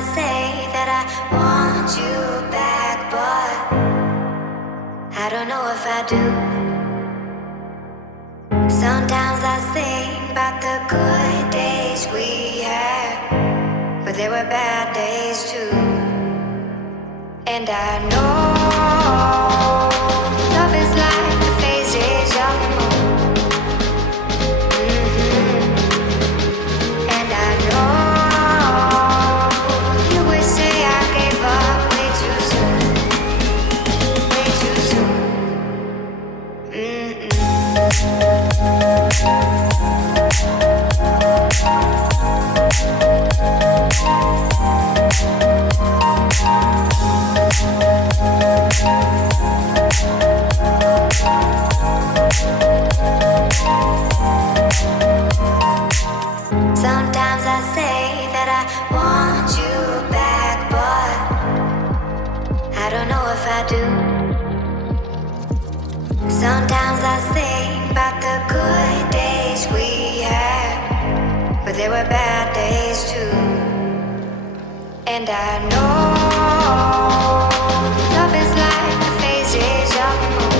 I say that I want you back, but I don't know if I do. Sometimes I think about the good days we had, but there were bad days too. And I know love is like the phases of the moon. And I know you would say I gave up way too soon, way too soon. Sometimes I say that I want you back, but I don't know if I do. Sometimes I think about the good days we had, but there were bad days too. And I know love is like the phases of the moon.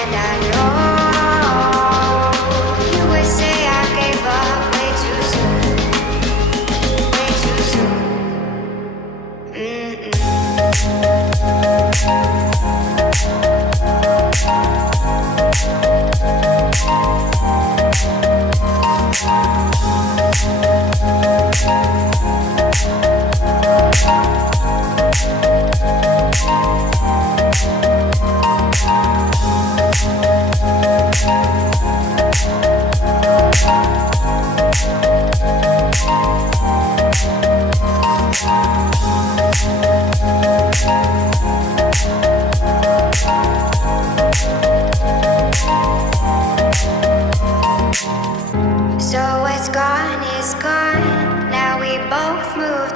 And I know you would say I gave up way too soon, way too soon. So what's gone is gone. Now we both moved